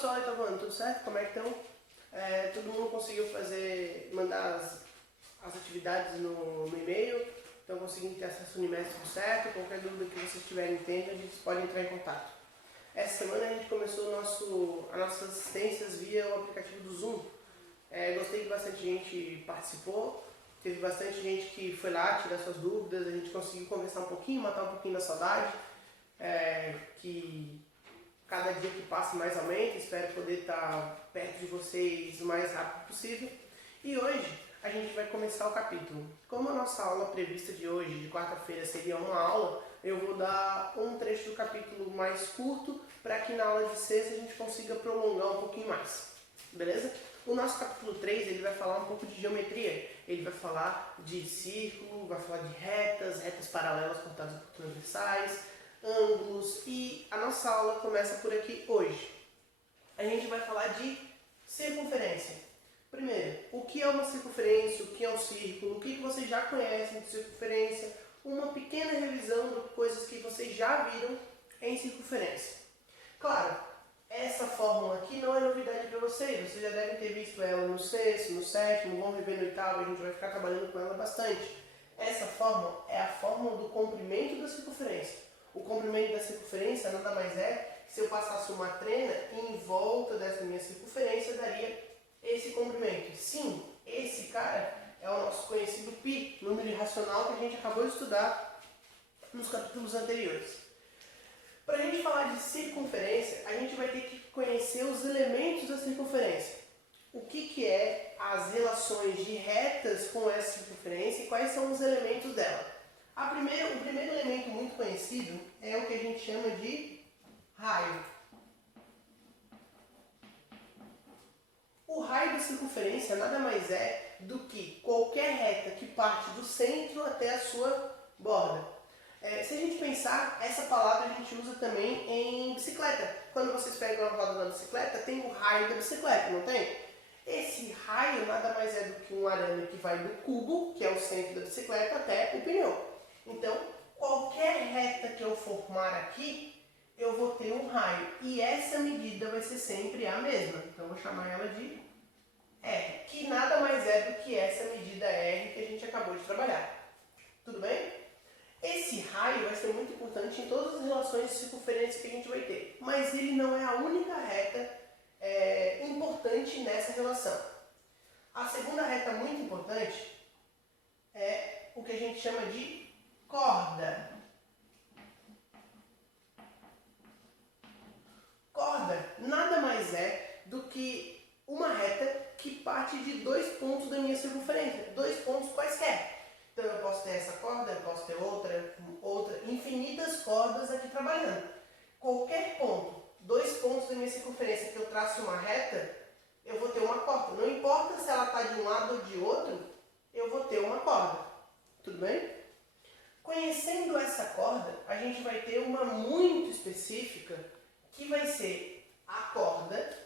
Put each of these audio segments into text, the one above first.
pessoal, aí tá falando, tudo certo? Como é que estão? Todo mundo conseguiu mandar as atividades no e-mail, estão conseguindo ter acesso ao Unimed tudo certo? Qualquer dúvida que vocês tiverem tempo, a gente pode entrar em contato. Essa semana a gente começou as nossas assistências via o aplicativo do Zoom. Gostei que bastante gente participou, teve bastante gente que foi lá tirar suas dúvidas, a gente conseguiu conversar um pouquinho, matar um pouquinho da saudade, que cada dia que passa mais aumenta, espero poder estar perto de vocês o mais rápido possível. E hoje a gente vai começar o capítulo. Como a nossa aula prevista de hoje, de quarta-feira, seria uma aula, eu vou dar um trecho do capítulo mais curto para que na aula de sexta a gente consiga prolongar um pouquinho mais. Beleza? O nosso capítulo 3 ele vai falar um pouco de geometria. Ele vai falar de círculo, vai falar de retas paralelas cortadas por transversais, ângulos, e a nossa aula começa por aqui hoje. A gente vai falar de circunferência. Primeiro, o que é uma circunferência, o que é um círculo, o que vocês já conhecem de circunferência, uma pequena revisão de coisas que vocês já viram em circunferência. Claro, essa fórmula aqui não é novidade para vocês já devem ter visto ela no sexto, no sétimo, vão rever no oitavo, a gente vai ficar trabalhando com ela bastante. Essa fórmula é a fórmula do comprimento da circunferência. O comprimento da circunferência nada mais é que se eu passasse uma trena em volta dessa minha circunferência, daria esse comprimento. Sim, esse cara é o nosso conhecido π, número irracional que a gente acabou de estudar nos capítulos anteriores. Para a gente falar de circunferência, a gente vai ter que conhecer os elementos da circunferência. O que é as relações de retas com essa circunferência e quais são os elementos dela. O primeiro elemento muito conhecido é o que a gente chama de raio. O raio da circunferência nada mais é do que qualquer reta que parte do centro até a sua borda. Se a gente pensar, essa palavra a gente usa também em bicicleta. Quando vocês pegam a roda da bicicleta, tem o raio da bicicleta, não tem? Esse raio nada mais é do que um arame que vai do cubo, que é o centro da bicicleta, até o pneu. Então, qualquer reta que eu formar aqui, eu vou ter um raio. E essa medida vai ser sempre a mesma. Então, eu vou chamar ela de R, que nada mais é do que essa medida R que a gente acabou de trabalhar. Tudo bem? Esse raio vai ser muito importante em todas as relações de circunferência que a gente vai ter. Mas ele não é a única reta importante nessa relação. A segunda reta muito importante é o que a gente chama de corda. Corda nada mais é do que uma reta que parte de dois pontos da minha circunferência, dois pontos quaisquer. Então eu posso ter essa corda, eu posso ter outra, infinitas cordas aqui trabalhando. Qualquer ponto, dois pontos da minha circunferência que eu traço uma reta, eu vou ter uma corda. Não importa se ela está de um lado ou de outro, eu vou ter uma corda. Tudo bem? Conhecendo essa corda, a gente vai ter uma muito específica, que vai ser a corda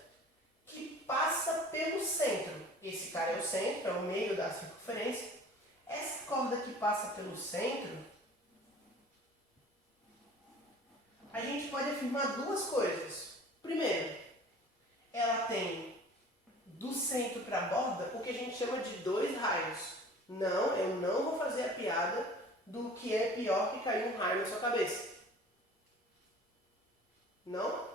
que passa pelo centro. Esse cara é o centro, é o meio da circunferência. Essa corda que passa pelo centro, a gente pode afirmar duas coisas. Primeiro, ela tem do centro para a borda o que a gente chama de dois raios. Não, eu não vou fazer a piada do que é pior que cair um raio na sua cabeça. Não?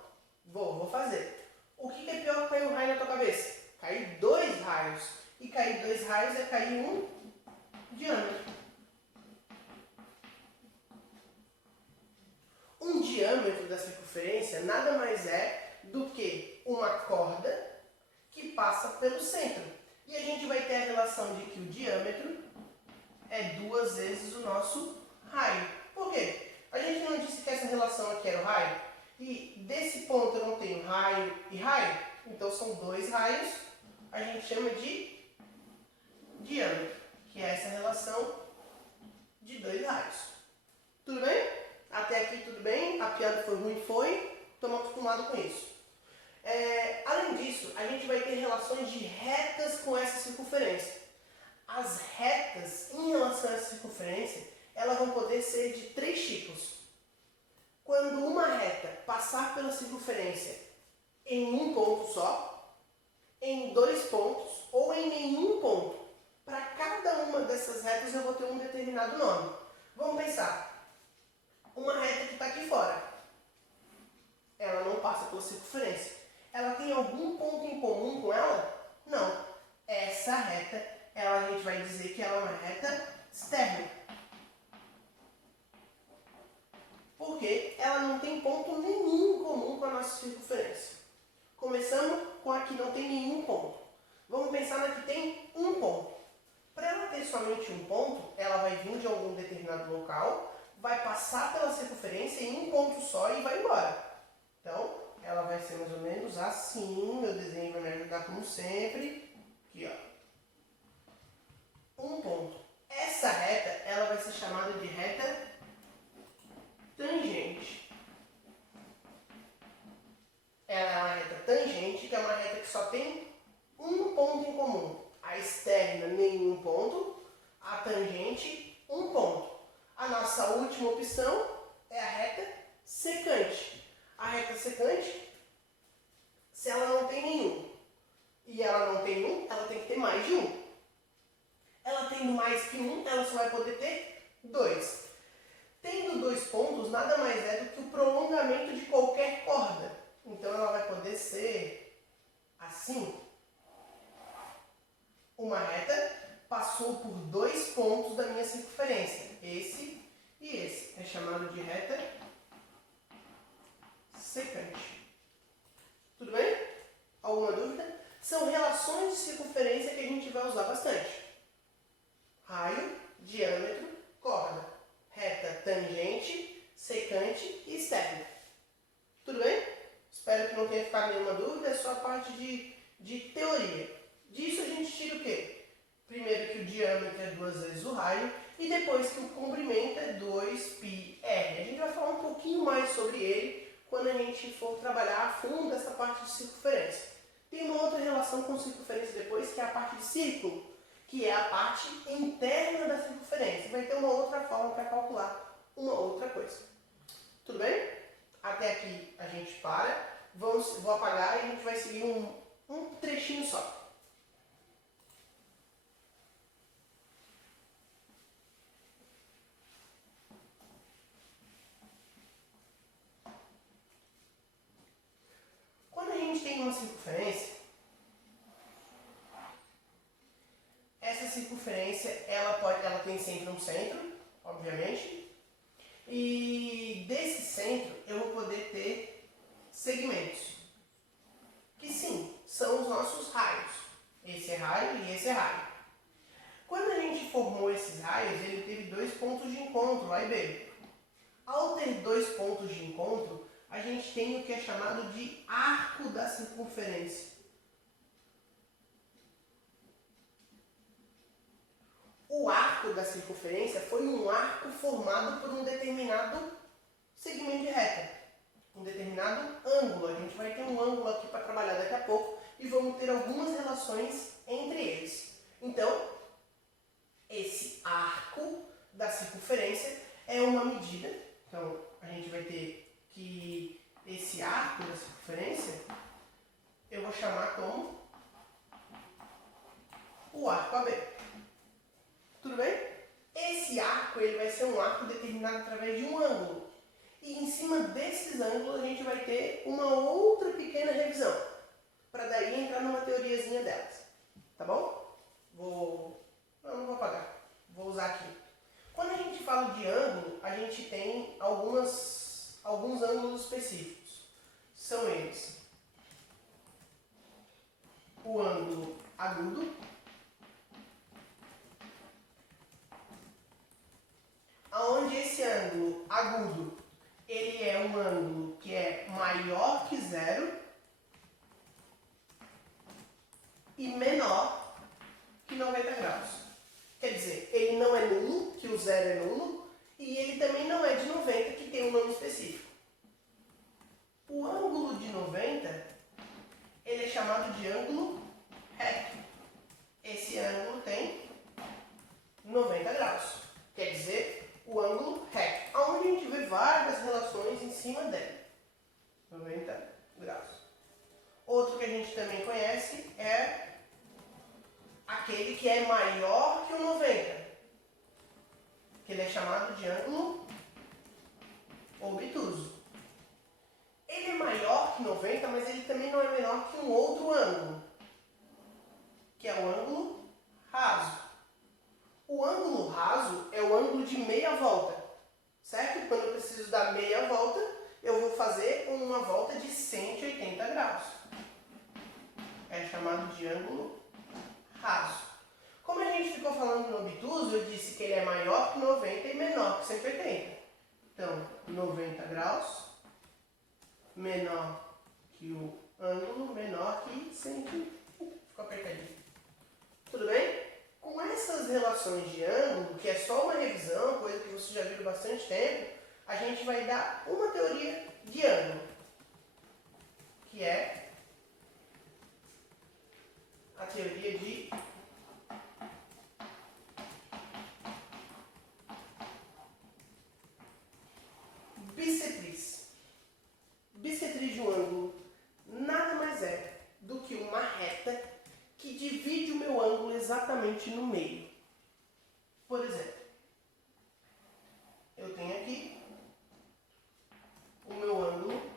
Vou fazer. O que é pior que cair um raio na tua cabeça? Cair dois raios. E cair dois raios é cair um diâmetro. Um diâmetro da circunferência nada mais é do que uma corda que passa pelo centro. E a gente vai ter a relação de que o diâmetro é duas vezes o nosso raio. Por quê? A gente não disse que essa relação aqui era o raio? E desse ponto eu não tenho raio e raio? Então são dois raios, a gente chama de diâmetro, que é essa relação de dois raios. Tudo bem? Até aqui tudo bem? A piada foi ruim? Foi? Estamos acostumados com isso. Além disso, a gente vai ter relações de retas com essa circunferência. As retas em relação a essa circunferência, elas vão poder ser de três tipos. Quando uma reta passar pela circunferência em um ponto só, em 2 pontos ou em nenhum ponto. Para cada uma dessas retas eu vou ter um determinado nome. Vamos pensar. Uma reta que está aqui fora. Ela não passa pela circunferência. Ela tem algum ponto em comum com ela? Não. Essa reta, a gente vai dizer que ela é uma reta externa. Porque ela não tem ponto nenhum em comum com a nossa circunferência. Começamos com a que não tem nenhum ponto. Vamos pensar na que tem um ponto. Para ela ter somente um ponto, ela vai vir de algum determinado local, vai passar pela circunferência em um ponto só e vai embora. Então, ela vai ser mais ou menos assim. Meu desenho vai me ajudar como sempre. Aqui, ó. Um ponto. Essa reta, ela vai ser chamada de reta tangente. Ela é uma reta tangente, que é uma reta que só tem um ponto em comum. A externa, nenhum ponto. A tangente, um ponto. A nossa última opção é a reta secante. A reta secante, se ela não tem nenhum e ela não tem um, ela tem que ter mais de um. Ela tendo mais que um, ela só vai poder ter 2. Tendo 2 pontos, nada mais é do que o prolongamento de qualquer corda. Então ela vai poder ser assim. Uma reta passou por 2 pontos da minha circunferência. Esse e esse. É chamado de reta secante. Tudo bem? Alguma dúvida? São relações de circunferência que a gente vai usar bastante. Raio, diâmetro, corda. Reta tangente, secante e externa. Tudo bem? Espero que não tenha ficado nenhuma dúvida. É só a parte de teoria. Disso a gente tira o quê? Primeiro que o diâmetro é 2 vezes o raio e depois que o comprimento é 2πr. A gente vai falar um pouquinho mais sobre ele quando a gente for trabalhar a fundo essa parte de circunferência. Tem uma outra relação com circunferência depois, que é a parte de círculo, que é a parte interna da circunferência. Vai ter uma outra forma para calcular uma outra coisa. Tudo bem? Até aqui a gente para. Vou apagar e a gente vai seguir um trechinho só. Quando a gente tem uma circunferência, essa circunferência ela tem sempre um centro, obviamente, e desse centro eu vou poder ter segmentos, que sim, são os nossos raios. Esse é raio e esse é raio. Quando a gente formou esses raios, ele teve 2 pontos de encontro, A e B. Ao ter 2 pontos de encontro, a gente tem o que é chamado de arco da circunferência. O arco da circunferência foi um arco formado por um determinado segmento de reta, um determinado ângulo. A gente vai ter um ângulo aqui para trabalhar daqui a pouco e vamos ter algumas relações entre eles. Então, esse arco da circunferência é uma medida. Então, a gente vai ter que esse arco da circunferência eu vou chamar como o arco AB. Tudo bem? Esse arco ele vai ser um arco determinado através de um ângulo. E em cima desses ângulos a gente vai ter uma outra pequena revisão. Para daí entrar numa teoriazinha delas. Tá bom? Não vou apagar. Vou usar aqui. Quando a gente fala de ângulo, a gente tem alguns ângulos específicos. São eles: o ângulo agudo, onde esse ângulo agudo ele é um ângulo que é maior que 0 e menor que 90 graus. Quer dizer, ele não é nulo, que o 0 é nulo, e ele também não é de 90, que tem um nome específico. O ângulo de 90, ele é chamado de ângulo reto. Esse ângulo tem 90 graus. Quer dizer, o ângulo reto, onde a gente vê várias relações em cima dele. 90 graus. aquele que é maior que o 90, que ele é chamado de ângulo obtuso. Ele é maior que 90, mas ele também não é menor que um outro ângulo, que é o ângulo raso. O ângulo raso é o ângulo de meia volta, certo? Quando eu preciso dar meia volta, eu vou fazer uma volta de 180 graus. É chamado de ângulo raso. Como a gente ficou falando no obtuso, eu disse que ele é maior que 90 e menor que 180. Então, 90 graus menor que o ângulo, menor que 180. Ficou apertadinho. Tudo bem? Com essas relações de ângulo, que é só uma revisão, coisa que você já viu há bastante tempo, a gente vai dar uma teoria de ângulo, que é a teoria de bissetriz. Bissetriz de um ângulo nada mais é do que uma reta que divide o meu ângulo exatamente no meio. Por exemplo, eu tenho aqui o meu ângulo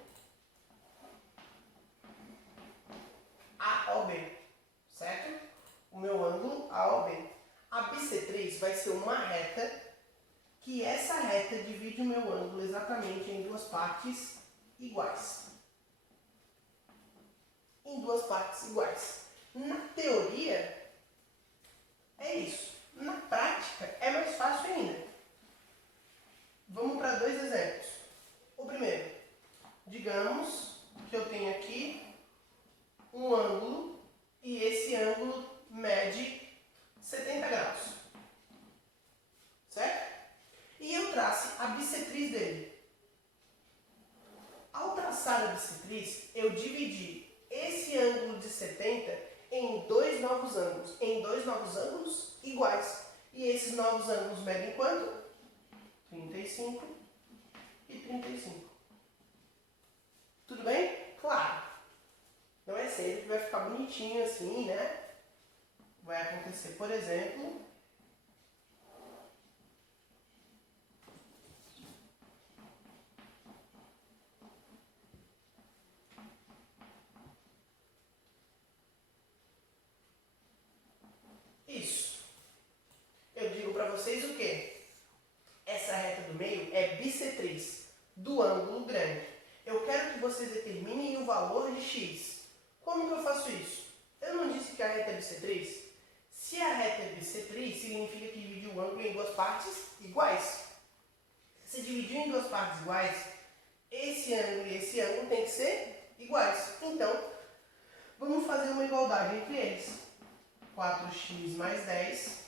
AOB, certo? O meu ângulo AOB. A bissetriz vai ser uma reta que essa reta divide o meu ângulo exatamente em duas partes iguais. Em duas partes iguais. Na teoria, é isso. Na prática, é mais fácil ainda. Vamos para dois exemplos. O primeiro, digamos que eu tenho aqui um ângulo e esse ângulo mede 70 graus. Certo? E eu traço a bissetriz dele. Ao traçar a bissetriz, eu dividi esse ângulo de 70 em dois novos ângulos iguais. E esses novos ângulos medem quanto? 35 e 35. Tudo bem? Claro. Não é sempre que vai ficar bonitinho assim, né? Vai acontecer, por exemplo, isso. Eu digo para vocês o quê? Essa reta do meio é bissetriz do ângulo grande. Eu quero que vocês determinem o valor de x. Como que eu faço isso? Eu não disse que a reta é bissetriz? Se a reta é bissetriz, significa que dividiu o ângulo em duas partes iguais. Se dividiu em duas partes iguais, esse ângulo e esse ângulo tem que ser iguais. Então, vamos fazer uma igualdade entre eles. 4x mais 10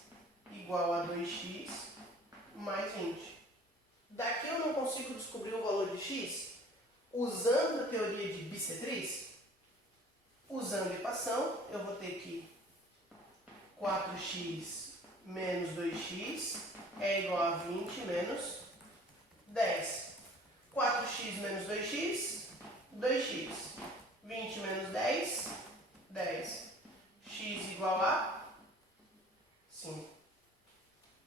igual a 2x mais 20. Daqui eu não consigo descobrir o valor de x usando a teoria de bissetriz. Usando a equação, eu vou ter que 4x menos 2x é igual a 20 menos 10. 4x menos 2x, 2x. 20 menos 10, 10. X igual a 5.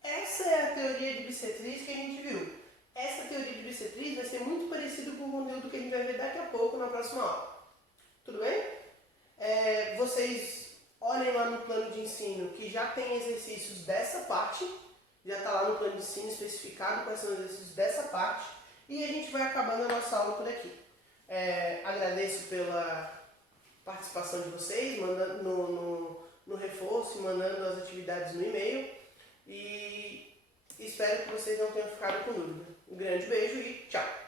Essa é a teoria de bissetriz que a gente viu. Essa teoria de bissetriz vai ser muito parecida com o conteúdo que a gente vai ver daqui a pouco na próxima aula. Tudo bem? Vocês olhem lá no plano de ensino que já tem exercícios dessa parte. Já está lá no plano de ensino especificado quais são os exercícios dessa parte. E a gente vai acabando a nossa aula por aqui. Agradeço pela participação de vocês, mandando no reforço, mandando as atividades no e-mail. E espero que vocês não tenham ficado com dúvida. Um grande beijo e tchau!